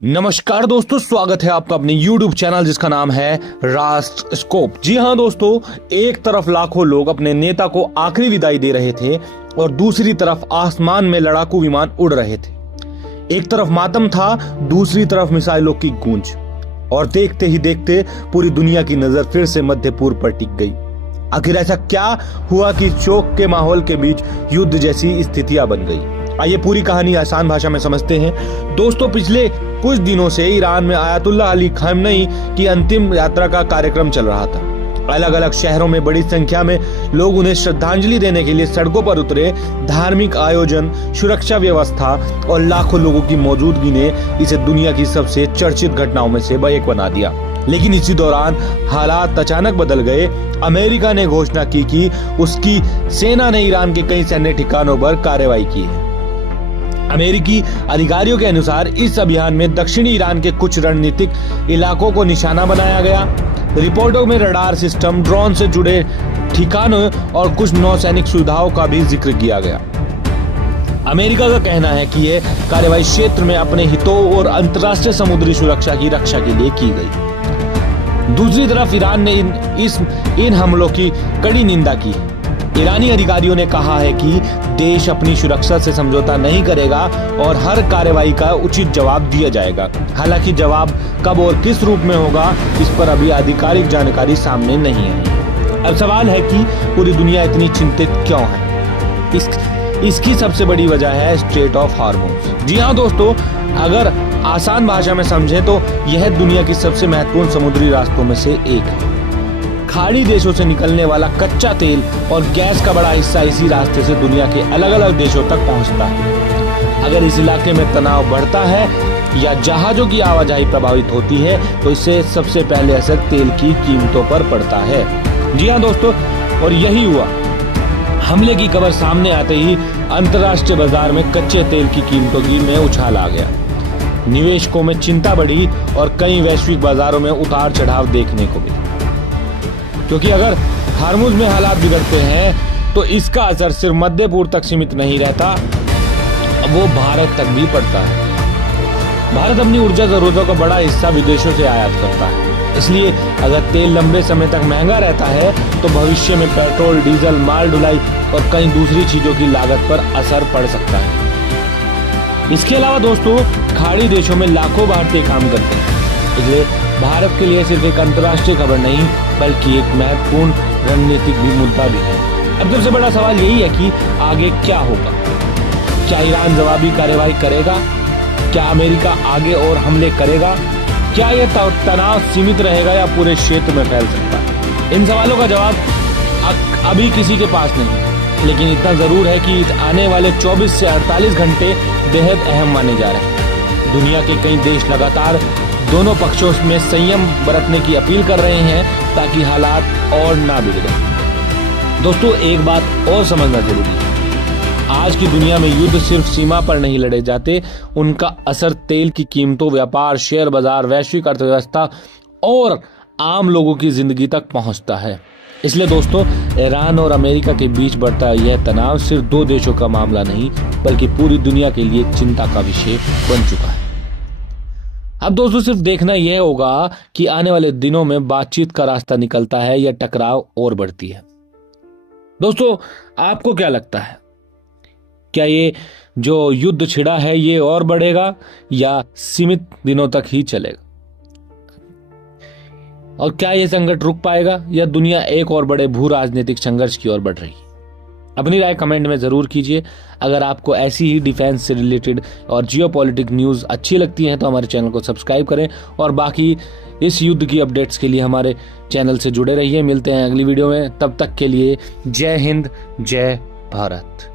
नमस्कार दोस्तों, स्वागत है आपका अपने YouTube चैनल जिसका नाम है राष्ट्र स्कोप। जी हाँ दोस्तों, एक तरफ लाखों लोग अपने नेता को आखिरी विदाई दे रहे थे और दूसरी तरफ आसमान में लड़ाकू विमान उड़ रहे थे। एक तरफ मातम था, दूसरी तरफ मिसाइलों की गूंज, और देखते ही देखते पूरी दुनिया की नजर फिर से मध्य पूर्व पर टिक गई। आखिर ऐसा क्या हुआ कि शोक के माहौल के बीच युद्ध जैसी स्थितियां बन गई? आइए पूरी कहानी आसान भाषा में समझते हैं। दोस्तों, पिछले कुछ दिनों से ईरान में आयतुल्लाह अली खामेनी की अंतिम यात्रा का कार्यक्रम चल रहा था। अलग अलग शहरों में बड़ी संख्या में लोग उन्हें श्रद्धांजलि देने के लिए सड़कों पर उतरे। धार्मिक आयोजन, सुरक्षा व्यवस्था और लाखों लोगों की मौजूदगी ने इसे दुनिया की सबसे चर्चित घटनाओं में से एक बना दिया। लेकिन इसी दौरान हालात अचानक बदल गए। अमेरिका ने घोषणा की कि उसकी सेना ने ईरान के कई सैन्य ठिकानों पर कार्रवाई की है। अमेरिकी अधिकारियों के अनुसार इस अभियान में दक्षिणी ईरान के कुछ रणनीतिक इलाकों को निशाना बनाया गया। रिपोर्टों में रडार सिस्टम, ड्रोन से जुड़े ठिकानों और कुछ नौसैनिक सुविधाओं का भी जिक्र किया गया। अमेरिका का कहना है कि यह कार्रवाई क्षेत्र में अपने हितों और अंतर्राष्ट्रीय समुद्री सुरक्षा की रक्षा के लिए की गई। दूसरी तरफ ईरान ने इन हमलों की कड़ी निंदा की। ईरानी अधिकारियों ने कहा है कि देश अपनी सुरक्षा से समझौता नहीं करेगा और हर कार्रवाई का उचित जवाब दिया जाएगा। हालांकि जवाब कब और किस रूप में होगा, इस पर अभी आधिकारिक जानकारी सामने नहीं आई। अब सवाल है कि पूरी दुनिया इतनी चिंतित क्यों है? इसकी सबसे बड़ी वजह है स्ट्रेट ऑफ हॉर्मुज। जी हाँ दोस्तों, अगर आसान भाषा में समझें तो यह दुनिया की सबसे महत्वपूर्ण समुद्री रास्तों में से एक है। खाड़ी देशों से निकलने वाला कच्चा तेल और गैस का बड़ा हिस्सा इसी रास्ते से दुनिया के अलग अलग देशों तक पहुंचता है। अगर इस इलाके में तनाव बढ़ता है या जहाजों की आवाजाही प्रभावित होती है तो इससे सबसे पहले असर तेल की कीमतों पर पड़ता है। जी हाँ दोस्तों, और यही हुआ। हमले की खबर सामने आते ही अंतर्राष्ट्रीय बाजार में कच्चे तेल की कीमतों में उछाल आ गया। निवेशकों में चिंता बढ़ी और कई वैश्विक बाजारों में उतार चढ़ाव देखने को मिला, क्योंकि अगर हार्मुज में हालात बिगड़ते हैं तो इसका असर सिर्फ मध्य पूर्व तक सीमित नहीं रहता, वो भारत तक भी पड़ता है। भारत अपनी ऊर्जा जरूरतों का बड़ा हिस्सा विदेशों से आयात करता है। इसलिए अगर तेल लंबे समय तक महंगा रहता है तो भविष्य में पेट्रोल, डीजल, माल ढुलाई और कई दूसरी चीजों की लागत पर असर पड़ सकता है। इसके अलावा दोस्तों, खाड़ी देशों में लाखों भारतीय काम करते हैं। इसलिए भारत के लिए सिर्फ एक अंतर्राष्ट्रीय खबर नहीं बल्कि एक महत्वपूर्ण रणनीतिक भी मुद्दा भी है। अब सबसे बड़ा सवाल यही है कि आगे क्या होगा? क्या ईरान जवाबी कार्रवाई करेगा? क्या अमेरिका आगे और हमले करेगा? क्या यह तनाव सीमित रहेगा या पूरे क्षेत्र में फैल सकता है? इन सवालों का जवाब अभी किसी के पास नहीं, लेकिन इतना जरूर है कि आने वाले 24 से 48 घंटे बेहद अहम माने जा रहे हैं। दुनिया के कई देश लगातार दोनों पक्षों में संयम बरतने की अपील कर रहे हैं ताकि हालात और ना बिगड़े। दोस्तों, एक बात और समझना जरूरी है। आज की दुनिया में युद्ध सिर्फ सीमा पर नहीं लड़े जाते, उनका असर तेल की कीमतों, व्यापार, शेयर बाजार, वैश्विक अर्थव्यवस्था और आम लोगों की जिंदगी तक पहुंचता है। इसलिए दोस्तों, ईरान और अमेरिका के बीच बढ़ता यह तनाव सिर्फ दो देशों का मामला नहीं बल्कि पूरी दुनिया के लिए चिंता का विषय बन चुका है। अब दोस्तों, सिर्फ देखना यह होगा कि आने वाले दिनों में बातचीत का रास्ता निकलता है या टकराव और बढ़ती है। दोस्तों, आपको क्या लगता है? क्या ये जो युद्ध छिड़ा है ये और बढ़ेगा या सीमित दिनों तक ही चलेगा? और क्या ये संकट रुक पाएगा या दुनिया एक और बड़े भू राजनीतिक संघर्ष की ओर बढ़ रही है? अपनी राय कमेंट में जरूर कीजिए। अगर आपको ऐसी ही डिफेंस से रिलेटेड और जियोपॉलिटिक न्यूज अच्छी लगती हैं तो हमारे चैनल को सब्सक्राइब करें और बाकी इस युद्ध की अपडेट्स के लिए हमारे चैनल से जुड़े रहिए। मिलते हैं अगली वीडियो में, तब तक के लिए जय हिंद, जय भारत।